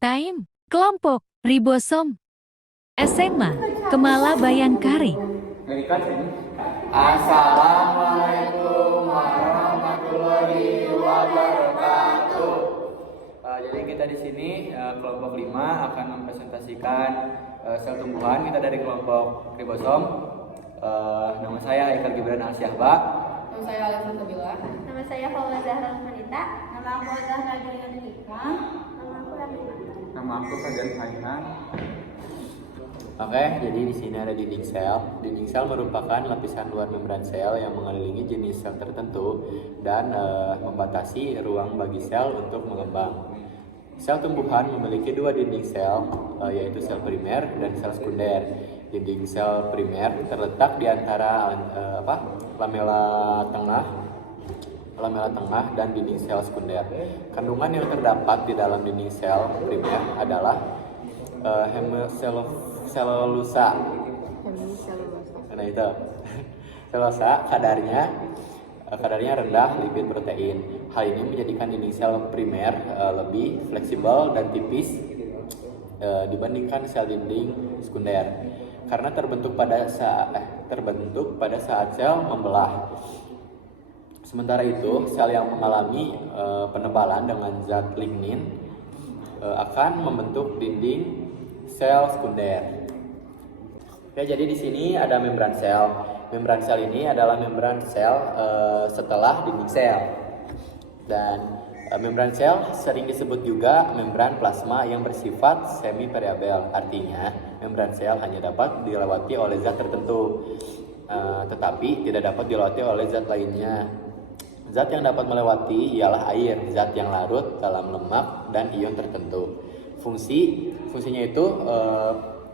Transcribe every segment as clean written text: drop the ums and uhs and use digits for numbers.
Time, kelompok, ribosom, SMA, Kemala Bayangkari. Assalamualaikum warahmatullahi wabarakatuh. Jadi kita di sini kelompok 5 akan mempresentasikan sel tumbuhan kita dari kelompok ribosom. Nama saya Haikal Gibran Al-Syahba. Nama saya Alisa Sabila. Nama saya Faula Zahra Manita. Nama aku Zahra Gilingan Dika. Nama aku Ramina. Nama aku Fajar Faihan. Oke, jadi di sini ada dinding sel. Dinding sel merupakan lapisan luar membran sel yang mengelilingi jenis sel tertentu dan membatasi ruang bagi sel untuk mengembang. Sel tumbuhan memiliki dua dinding sel, yaitu sel primer dan sel sekunder. Dinding sel primer terletak di antara lamela tengah dan dinding sel sekunder. Kandungan yang terdapat di dalam dinding sel primer adalah hemiselulosa. Nah itu selulosa kadarnya rendah lipid protein. Hal ini menjadikan dinding sel primer lebih fleksibel dan tipis dibandingkan sel dinding sekunder karena terbentuk pada saat sel membelah. Sementara itu, sel yang mengalami penebalan dengan zat lignin akan membentuk dinding sel sekunder. Ya, jadi di sini ada membran sel. Membran sel ini adalah membran sel setelah dinding sel. Dan membran sel sering disebut juga membran plasma yang bersifat semi variabel. Artinya, membran sel hanya dapat dilewati oleh zat tertentu, tetapi tidak dapat dilewati oleh zat lainnya. Zat yang dapat melewati ialah air, zat yang larut dalam lemak dan ion tertentu. Fungsinya itu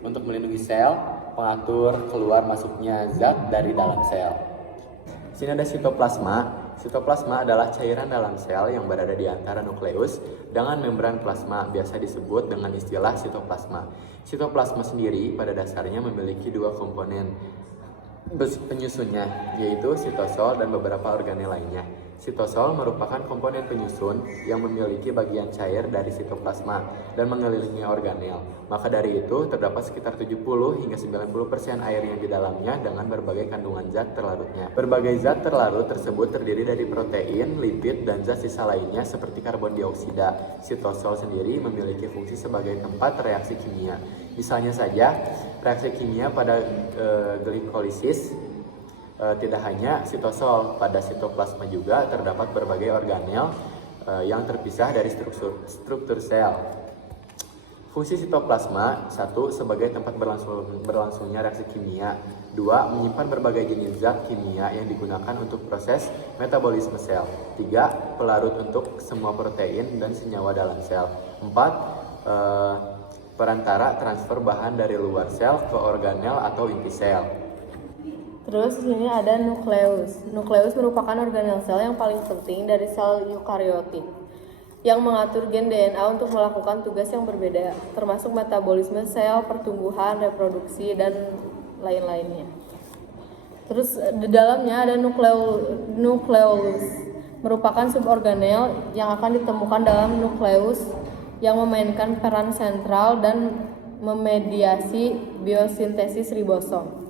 untuk melindungi sel, pengatur keluar masuknya zat dari dalam sel. Sini ada sitoplasma. Sitoplasma adalah cairan dalam sel yang berada di antara nukleus dengan membran plasma, biasa disebut dengan istilah sitoplasma. Sitoplasma sendiri pada dasarnya memiliki dua komponen penyusunnya, yaitu sitosol dan beberapa organel lainnya. Sitosol merupakan komponen penyusun yang memiliki bagian cair dari sitoplasma dan mengelilingi organel. Maka dari itu, terdapat sekitar 70 hingga 90% air yang di dalamnya dengan berbagai kandungan zat terlarutnya. Berbagai zat terlarut tersebut terdiri dari protein, lipid, dan zat sisa lainnya seperti karbon dioksida. Sitosol sendiri memiliki fungsi sebagai tempat reaksi kimia. Misalnya saja, reaksi kimia pada glikolisis. Tidak hanya sitosol, pada sitoplasma juga terdapat berbagai organel yang terpisah dari struktur sel. Fungsi sitoplasma: 1. Sebagai tempat berlangsungnya reaksi kimia. 2. Menyimpan berbagai jenis zat kimia yang digunakan untuk proses metabolisme sel. 3. Pelarut untuk semua protein dan senyawa dalam sel. 4. Perantara transfer bahan dari luar sel ke organel atau inti sel. Terus di sini ada nukleus. Nukleus merupakan organel sel yang paling penting dari sel eukariotik yang mengatur gen DNA untuk melakukan tugas yang berbeda, termasuk metabolisme sel, pertumbuhan, reproduksi, dan lain-lainnya. Terus di dalamnya ada nukleolus, merupakan suborganel yang akan ditemukan dalam nukleus yang memainkan peran sentral dan memediasi biosintesis ribosom.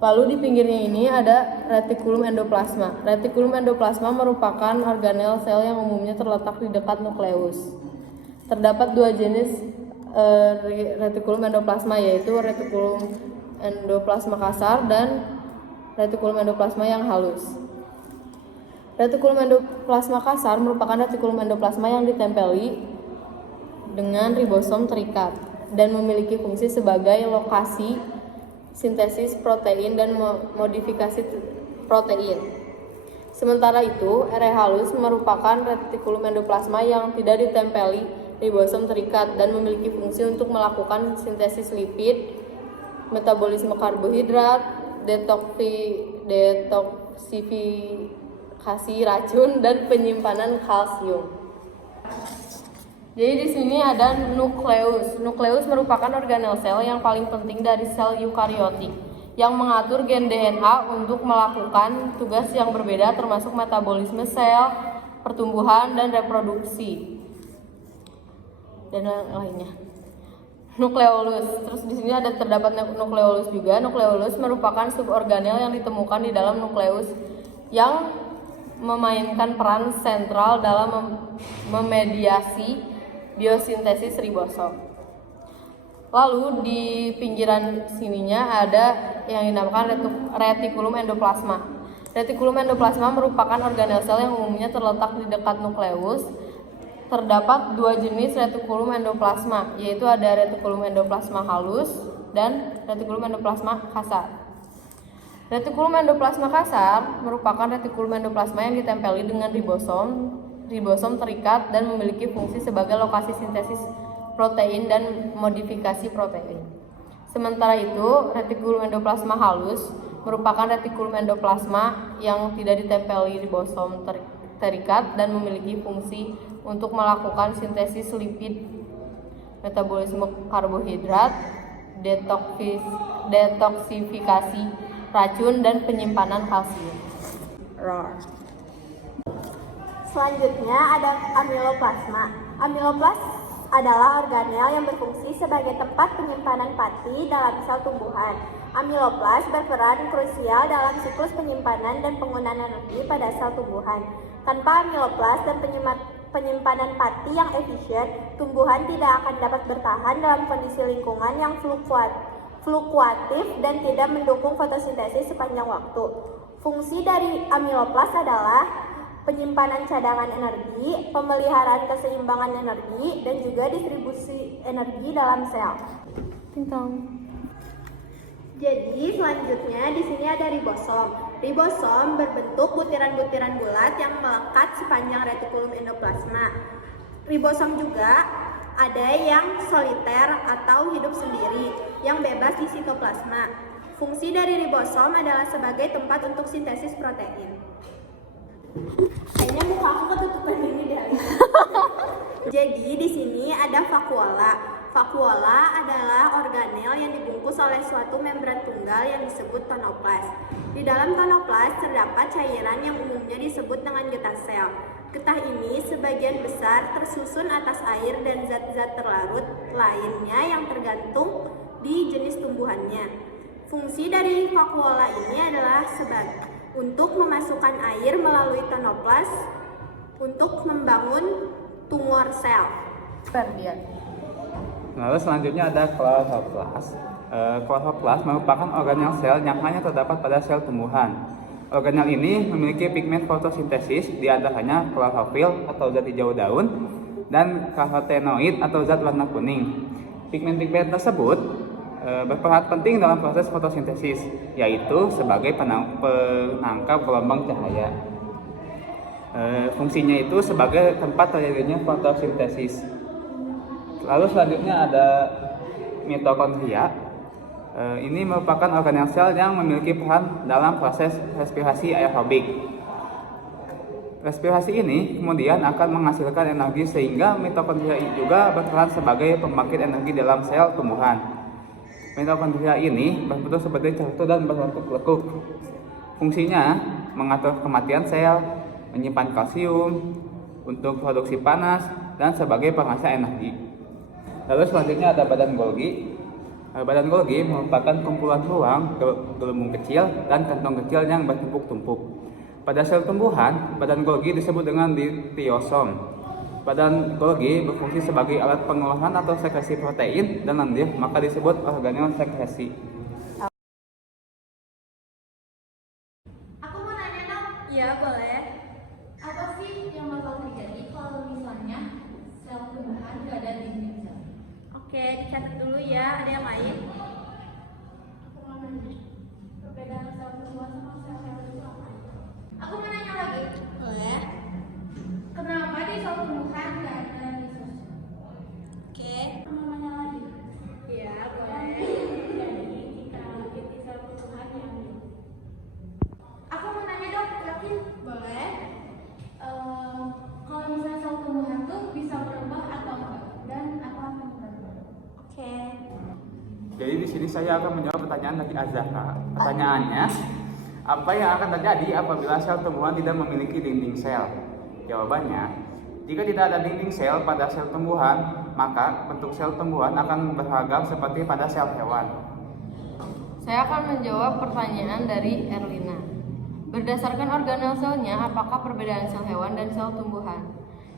Lalu di pinggirnya ini ada retikulum endoplasma. Retikulum endoplasma merupakan organel sel yang umumnya terletak di dekat nukleus. Terdapat dua jenis retikulum endoplasma, yaitu retikulum endoplasma kasar dan retikulum endoplasma yang halus. Retikulum endoplasma kasar merupakan retikulum endoplasma yang ditempeli dengan ribosom terikat dan memiliki fungsi sebagai lokasi sintesis protein dan modifikasi protein. Sementara itu, area halus merupakan retikulum endoplasma yang tidak ditempeli ribosom terikat dan memiliki fungsi untuk melakukan sintesis lipid, metabolisme karbohidrat, detoksifikasi racun, dan penyimpanan kalsium. Jadi di sini ada nukleus. Nukleus merupakan organel sel yang paling penting dari sel eukariotik yang mengatur gen DNA untuk melakukan tugas yang berbeda termasuk metabolisme sel, pertumbuhan, dan reproduksi. dan lainnya. Nukleolus. Terus di sini ada terdapat nukleolus juga. Nukleolus merupakan suborganel yang ditemukan di dalam nukleus yang memainkan peran sentral dalam memediasi biosintesis ribosom. Lalu di pinggiran sininya ada yang dinamakan retikulum endoplasma. Retikulum endoplasma merupakan organel sel yang umumnya terletak di dekat nukleus. Terdapat dua jenis retikulum endoplasma, yaitu ada retikulum endoplasma halus dan retikulum endoplasma kasar. Retikulum endoplasma kasar merupakan retikulum endoplasma yang ditempeli dengan ribosom. Ribosom terikat dan memiliki fungsi sebagai lokasi sintesis protein dan modifikasi protein. Sementara itu, retikulum endoplasma halus merupakan retikulum endoplasma yang tidak ditempeli ribosom terikat dan memiliki fungsi untuk melakukan sintesis lipid, metabolisme karbohidrat, detoksifikasi racun, dan penyimpanan kalsium. Selanjutnya ada amiloplasma. Amiloplasma adalah organel yang berfungsi sebagai tempat penyimpanan pati dalam sel tumbuhan. Amiloplas berperan krusial dalam siklus penyimpanan dan penggunaan energi pada sel tumbuhan. Tanpa amiloplas dan penyimpanan pati yang efisien, tumbuhan tidak akan dapat bertahan dalam kondisi lingkungan yang fluktuatif dan tidak mendukung fotosintesis sepanjang waktu. Fungsi dari amiloplas adalah penyimpanan cadangan energi, pemeliharaan keseimbangan energi, dan juga distribusi energi dalam sel. Jadi selanjutnya di sini ada ribosom. Ribosom berbentuk butiran-butiran bulat yang melekat sepanjang retikulum endoplasma. Ribosom juga ada yang soliter atau hidup sendiri, yang bebas di sitoplasma. Fungsi dari ribosom adalah sebagai tempat untuk sintesis protein. Kayaknya muka aku ketutupan ini deh. Jadi di sini ada vakuola. Vakuola adalah organel yang dibungkus oleh suatu membran tunggal yang disebut tonoplas. Di dalam tonoplas terdapat cairan yang umumnya disebut dengan getah sel. Getah ini sebagian besar tersusun atas air dan zat-zat terlarut lainnya yang tergantung di jenis tumbuhannya. Fungsi dari vakuola ini adalah untuk memasukkan air melalui tonoplas untuk membangun tumor sel. Lalu selanjutnya ada kloroplas. Kloroplas merupakan organel sel yang hanya terdapat pada sel tumbuhan. Organel ini memiliki pigmen fotosintesis, di antaranya klorofil atau zat hijau daun dan karotenoid atau zat warna kuning. Pigmen-pigmen tersebut berperan penting dalam proses fotosintesis, yaitu sebagai penangkap gelombang cahaya. Fungsinya itu sebagai tempat terjadinya fotosintesis. Lalu selanjutnya ada mitokondria. Ini merupakan organel sel yang memiliki peran dalam proses respirasi aerobik. Respirasi ini kemudian akan menghasilkan energi sehingga mitokondria juga berperan sebagai pembangkit energi dalam sel tumbuhan. Mitokondria ini berbentuk seperti kartu dan berlekuk-lekuk. Fungsinya mengatur kematian sel, menyimpan kalsium untuk produksi panas, dan sebagai penghasil energi. Lalu selanjutnya ada badan Golgi. Badan Golgi merupakan kumpulan ruang, gelembung kecil, dan kantong kecil yang bertumpuk-tumpuk. Pada sel tumbuhan, badan Golgi disebut dengan litiosom. Badan Golgi berfungsi sebagai alat pengolahan atau sekresi protein dan lendir, maka disebut organel sekresi. Aku mau nanya dong. Iya, boleh. Apa sih yang bakal terjadi kalau misalnya sel tumbuhan gak ada dinding sel? Oke, dicatat dulu ya. Ada yang lain? Aku mau nanya. Perbedaan sel tumbuhan sama sel-sel itu apa? Aku mau nanya lagi. Boleh. Kenapa di sel tumbuhan gak ada lisos? Oke. Aku mau nanya lagi. Iya, boleh. Jadi jika di sel tumbuhan yang aku mau nanya dong, yakin? Boleh. Kalau misalnya sel tumbuhan tuh bisa berubah atau enggak? Dan apa penyebabnya? Oke. Jadi di sini saya akan menjawab pertanyaan dari Azhara. Pertanyaannya, apa yang akan terjadi apabila sel tumbuhan tidak memiliki dinding sel? Jawabannya, jika tidak ada dinding sel pada sel tumbuhan, maka bentuk sel tumbuhan akan beragam seperti pada sel hewan. Saya akan menjawab pertanyaan dari Erlina. Berdasarkan organel selnya, apakah perbedaan sel hewan dan sel tumbuhan?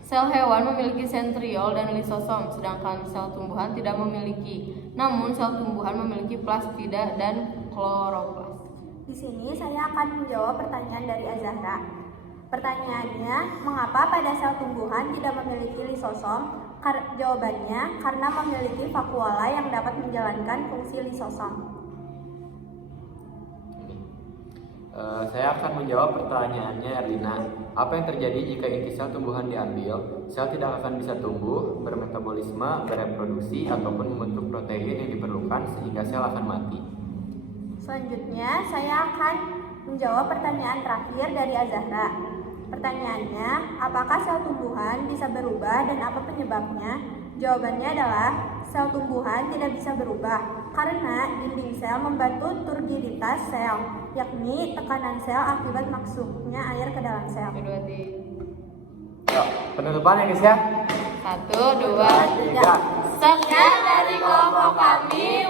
Sel hewan memiliki sentriol dan lisosom, sedangkan sel tumbuhan tidak memiliki. Namun sel tumbuhan memiliki plastida dan kloroplas. Di sini saya akan menjawab pertanyaan dari Azahra. Pertanyaannya, mengapa pada sel tumbuhan tidak memiliki lisosom? Jawabannya, karena memiliki vakuola yang dapat menjalankan fungsi lisosom. Saya akan menjawab pertanyaannya Erlina. Apa yang terjadi jika inti sel tumbuhan diambil? Sel tidak akan bisa tumbuh, bermetabolisme, bereproduksi, ataupun membentuk protein yang diperlukan sehingga sel akan mati. Selanjutnya, saya akan menjawab pertanyaan terakhir dari Azahra. Pertanyaannya, apakah sel tumbuhan bisa berubah dan apa penyebabnya? Jawabannya adalah sel tumbuhan tidak bisa berubah karena dinding sel membantu turgiditas sel, yakni tekanan sel akibat masuknya air ke dalam sel. Yuk, penutupan ya guys ya. 1, 2, 3. Tiga. Sekian dari kelompok kami.